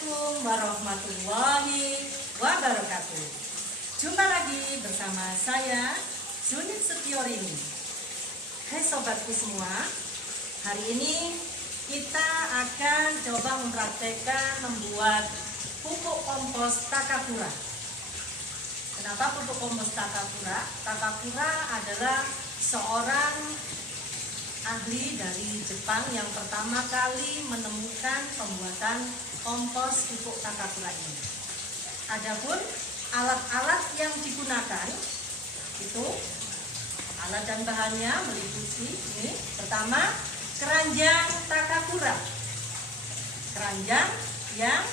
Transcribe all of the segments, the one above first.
Assalamualaikum warahmatullahi wabarakatuh. Jumpa lagi bersama saya Junit Setiorini. Hai sobatku semua, hari ini kita akan coba mempraktekkan membuat pupuk kompos Takakura. Kenapa pupuk kompos Takakura? Takakura adalah seorang ahli dari Jepang yang pertama kali menemukan pembuatan kompos pupuk Takakura ini. Adapun alat-alat yang digunakan itu alat dan bahannya meliputi ini. Pertama, keranjang Takakura. Keranjang yang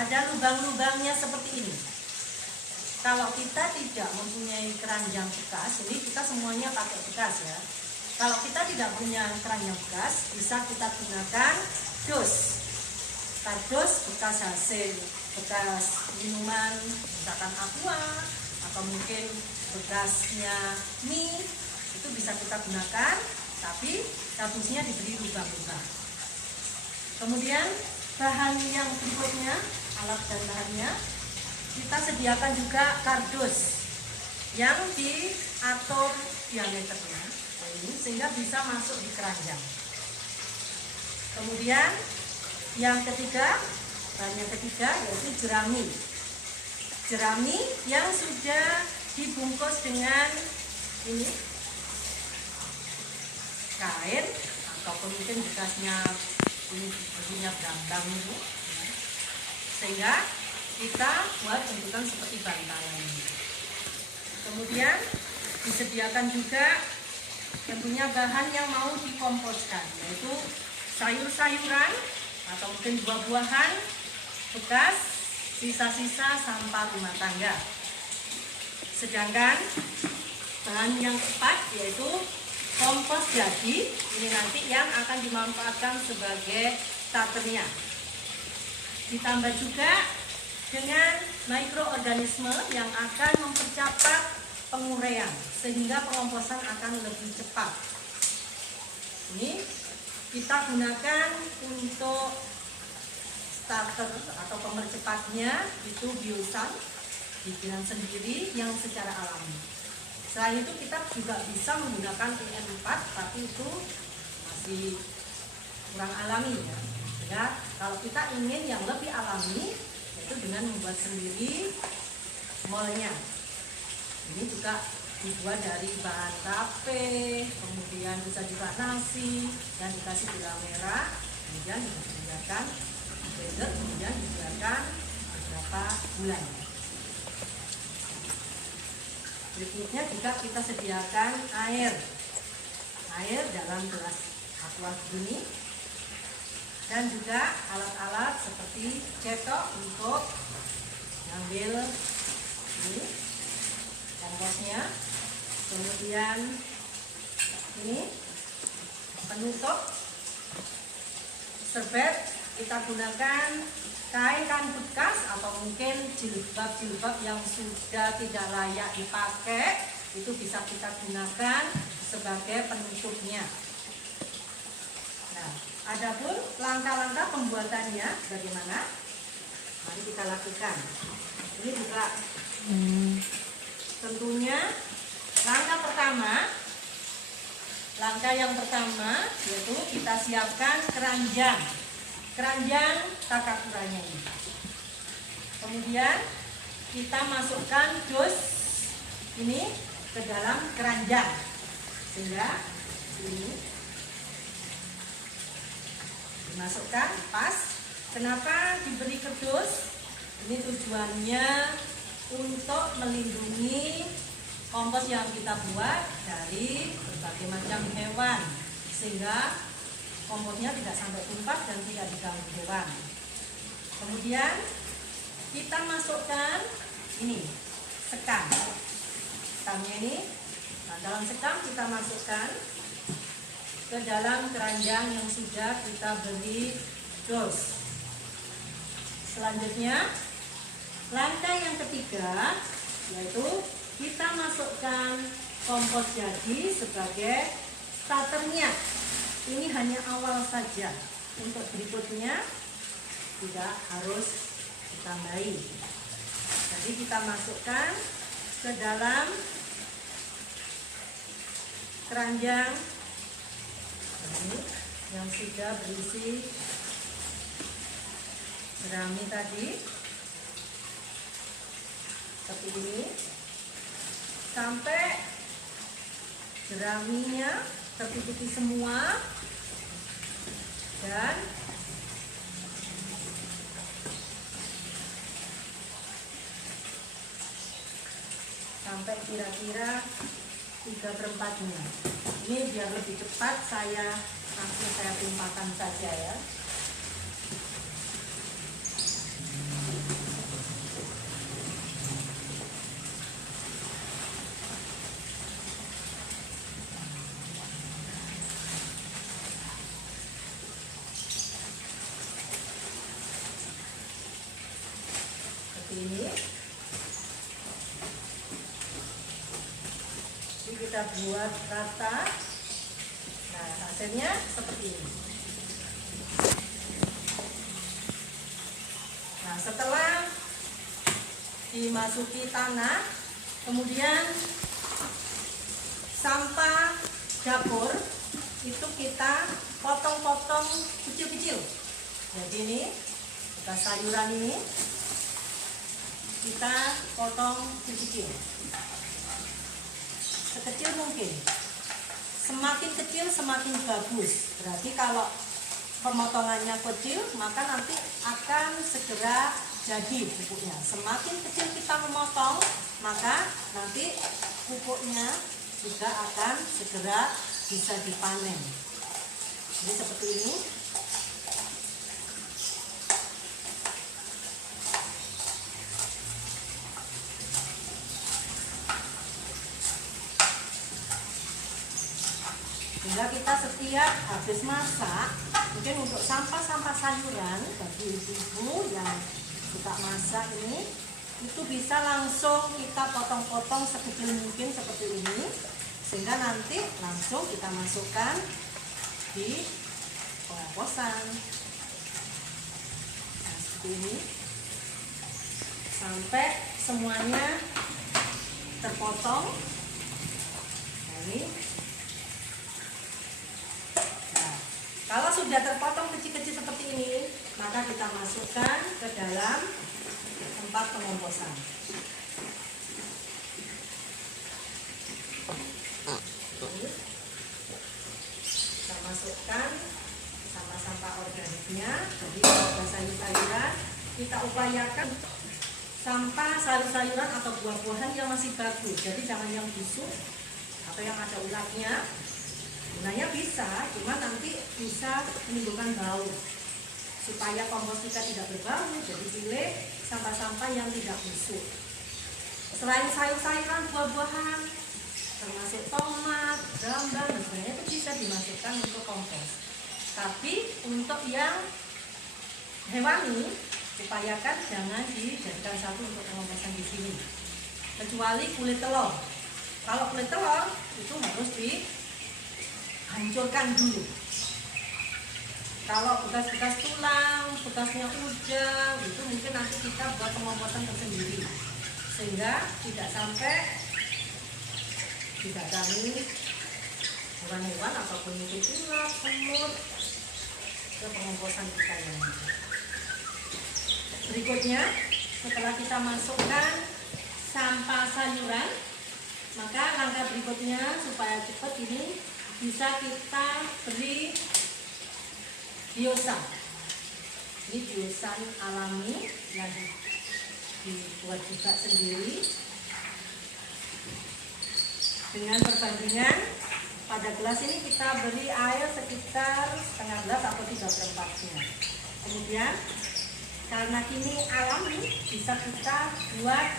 ada lubang-lubangnya seperti ini. Kalau kita tidak mempunyai keranjang bekas, ini kita semuanya pakai bekas ya. Kalau kita tidak punya keranjang bekas, bisa kita gunakan dus. Kardus bekas hasil, bekas minuman, misalkan aqua, atau mungkin bekasnya mie, itu bisa kita gunakan, tapi kardusnya diberi lubang-lubang. Kemudian bahan yang berikutnya, alat dan bahannya, kita sediakan juga kardus yang diatur diameternya sehingga bisa masuk di keranjang. Kemudian yang ketiga, bahan yang ketiga yaitu jerami. Jerami yang sudah dibungkus dengan ini kain ataupun mungkin bekasnya ini bentuknya berambang itu, sehingga kita buat bentukan seperti bantalan ini. Kemudian disediakan juga tentunya bahan yang mau dikomposkan, yaitu sayur-sayuran atau mungkin buah-buahan bekas, sisa-sisa sampah rumah tangga. Sedangkan bahan yang keempat yaitu kompos jadi, ini nanti yang akan dimanfaatkan sebagai starternya. Ditambah juga dengan mikroorganisme yang akan mempercepat penguraian sehingga pengomposan akan lebih cepat. Ini kita gunakan untuk starter atau pemercepatnya itu biosan bikinan sendiri yang secara alami. Selain itu kita juga bisa menggunakan PM4, tapi itu masih kurang alami ya. Sehingga kalau kita ingin yang lebih alami, yaitu dengan membuat sendiri molnya. Ini juga dibuat dari bahan tape, kemudian bisa juga nasi, dan dikasih gula merah, kemudian disediakan blender, kemudian disediakan beberapa bulan. Berikutnya juga kita sediakan air dalam gelas aqua begini, dan juga alat-alat seperti cetok untuk ngambil ini komposnya. Kemudian ini penutup serbet, kita gunakan kain bekas atau mungkin jilbab yang sudah tidak layak dipakai, itu bisa kita gunakan sebagai penutupnya. Nah, adapun langkah-langkah pembuatannya bagaimana? Mari kita lakukan. Ini juga tentunya langkah yang pertama yaitu kita siapkan keranjang Takakuranya ini. Kemudian kita masukkan dus ini ke dalam keranjang sehingga ini dimasukkan pas. Kenapa diberi kerdus? Ini tujuannya untuk melindungi kompos yang kita buat dari berbagai macam hewan, sehingga komposnya tidak sampai tumpah dan tidak diganggu hewan. Kemudian kita masukkan ini sekam. Sekamnya ini, nah dalam sekam kita masukkan ke dalam keranjang yang sudah kita beri dos. Selanjutnya langkah yang ketiga yaitu kita masukkan kompos jadi sebagai starternya. Ini hanya awal saja. Untuk berikutnya tidak harus ditambahi. Jadi kita masukkan ke dalam keranjang ini yang sudah berisi jerami tadi, seperti ini, sampai jeraminya tertutupi semua dan sampai kira-kira 3/4-nya. Ini biar lebih cepat langsung saya tumpahkan saja ya. Seperti ini. Kita buat rata. Nah, hasilnya seperti ini. Nah, setelah dimasuki tanah, kemudian sampah dapur itu kita potong-potong kecil-kecil. Jadi ini kita sayuran ini kita potong kecil-kecil, sekecil mungkin. Semakin kecil semakin bagus. Berarti kalau pemotongannya kecil maka nanti akan segera jadi pupuknya. Semakin kecil kita memotong maka nanti pupuknya juga akan segera bisa dipanen. Jadi seperti ini. Sehingga kita setiap habis masak, mungkin untuk sampah-sampah sayuran bagi ibu-ibu yang suka masak ini, itu bisa langsung kita potong-potong sekecil mungkin seperti ini, sehingga nanti langsung kita masukkan di pengomposan. Nah, seperti ini sampai semuanya terpotong. Nah, ini. Kalau sudah terpotong kecil-kecil seperti ini, maka kita masukkan ke dalam tempat pengomposan. Kita masukkan sampah-sampah organiknya. Jadi kalau sayur-sayuran, kita upayakan sampah sayur-sayuran atau buah-buahan yang masih bagus. Jadi jangan yang busuk atau yang ada ulatnya. Gunanya bisa, cuma nanti bisa menimbulkan bau. Supaya kompos kita tidak berbau, jadi pilih sampah-sampah yang tidak busuk. Selain sayur-sayuran, buah-buahan, termasuk tomat, gambar, dan sebagainya itu bisa dimasukkan untuk kompos. Tapi untuk yang hewani, upayakan jangan dijadikan satu untuk pengomposan di sini. Kecuali kulit telur. Kalau kulit telur itu harus dihancurkan dulu. Kalau bekas-bekas tulang, bekasnya udang, itu mungkin nanti kita buat pengomposan tersendiri, sehingga tidak sampai didatangi hewan-hewan ataupun mungkin ulat, semut ke pengomposan kita yang ini. Berikutnya, setelah kita masukkan sampah sayuran, maka langkah berikutnya supaya cepat ini bisa kita beri biosa. Ini biosan alami yang dibuat juga sendiri dengan perbandingan pada gelas ini kita beri air sekitar setengah gelas atau 3/4-nya. Kemudian karena ini alami bisa kita buat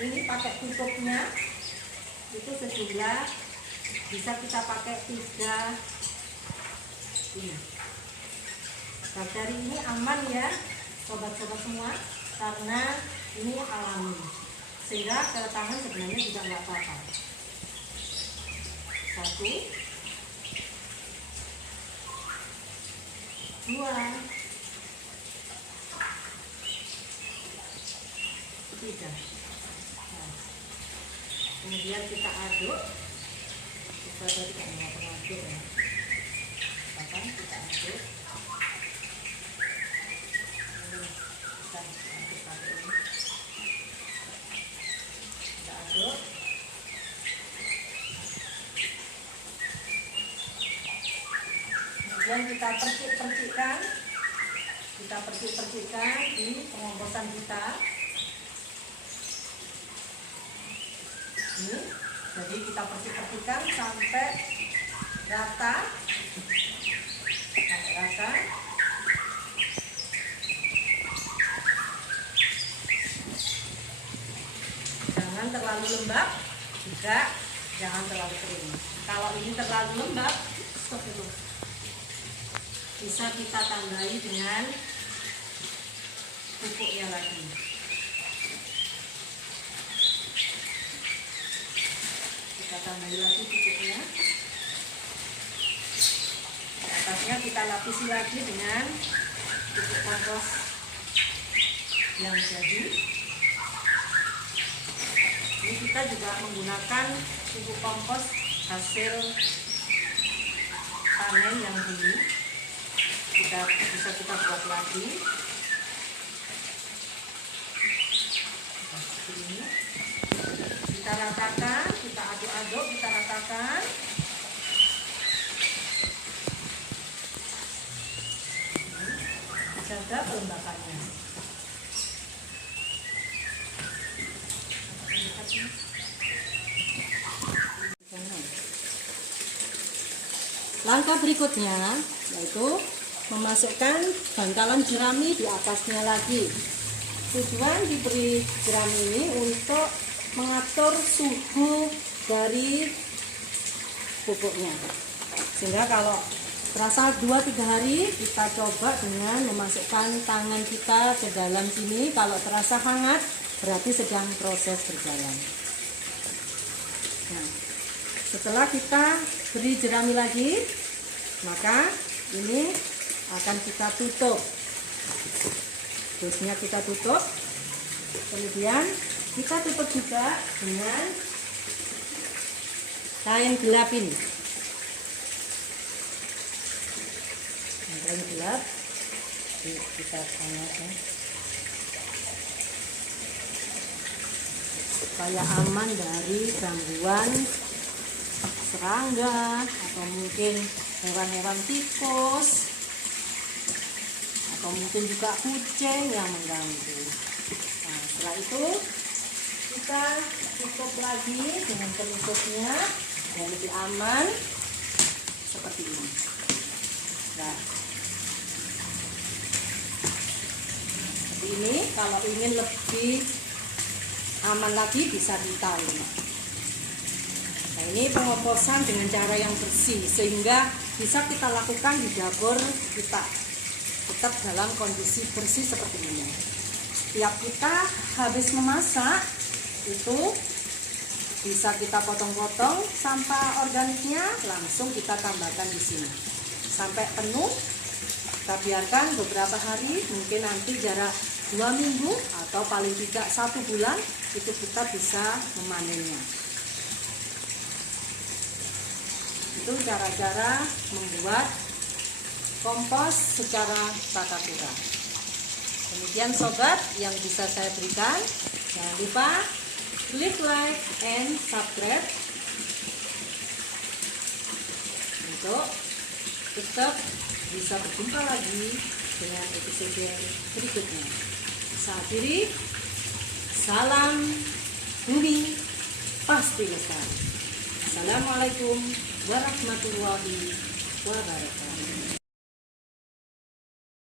ini pakai tutupnya itu sejumlah bisa kita pakai 3 ini. Bakteri ini aman ya sobat-sobat semua karena ini alami, sehingga ke tangan sebenarnya juga nggak apa-apa. 1, 2, 3, Tidak. Nah, kemudian kita aduk. Kita tadi kan mau pengaduk ya. Apa? Kita aduk. Ini kita aduk pakai ini. Kita aduk. Kemudian kita percik-percikkan. Kita percik-percikkan di pengomposan kita. Ini, jadi kita percik-percikkan sampai rata. Sampai rata. Jangan terlalu lembab, juga jangan terlalu kering. Kalau ini terlalu lembab, stop dulu. Bisa kita tambahi dengan pupuknya lagi. Kita tambahi lagi pupuknya. Di atasnya kita lapisi lagi dengan pupuk kompos yang jadi. Ini kita juga menggunakan pupuk kompos hasil panen yang dulu. Bisa kita buat lagi. Seperti ini. Kita ratakan, kita aduk-aduk, kita ratakan. Jaga kelembapannya. Langkah berikutnya yaitu memasukkan bantalan jerami di atasnya lagi. Tujuan diberi jerami ini untuk mengatur suhu dari pupuknya. Sehingga kalau terasa 2-3 hari, kita coba dengan memasukkan tangan kita ke dalam sini. Kalau terasa hangat, berarti sedang proses berjalan. Nah, setelah kita beri jerami lagi, maka ini akan kita tutup. Dosnya kita tutup. Kemudian kita tutup juga dengan kain gelap ini. Kain gelap. Kita hangatkan supaya aman dari gangguan serangga atau mungkin hewan-hewan tikus atau mungkin juga kucing yang mengganggu. Nah, setelah itu kita tutup lagi dengan penutupnya dan lebih aman seperti ini. Nah, seperti ini. Kalau ingin lebih aman lagi bisa ditarik. Nah, ini pengomposan dengan cara yang bersih sehingga bisa kita lakukan di dapur kita tetap dalam kondisi bersih seperti ini. Setiap kita habis memasak itu bisa kita potong-potong sampah organiknya, langsung kita tambahkan di sini sampai penuh. Kita biarkan beberapa hari, mungkin nanti jarak 2 minggu atau paling tidak 1 bulan, itu kita bisa memanennya. Itu cara-cara membuat kompos secara tata-tata. Demikian sobat yang bisa saya berikan. Jangan lupa klik like and subscribe untuk tetap bisa berjumpa lagi dengan episode berikutnya. Saya akhiri, salam bumi pasti lestari. Assalamualaikum warahmatullahi wabarakatuh.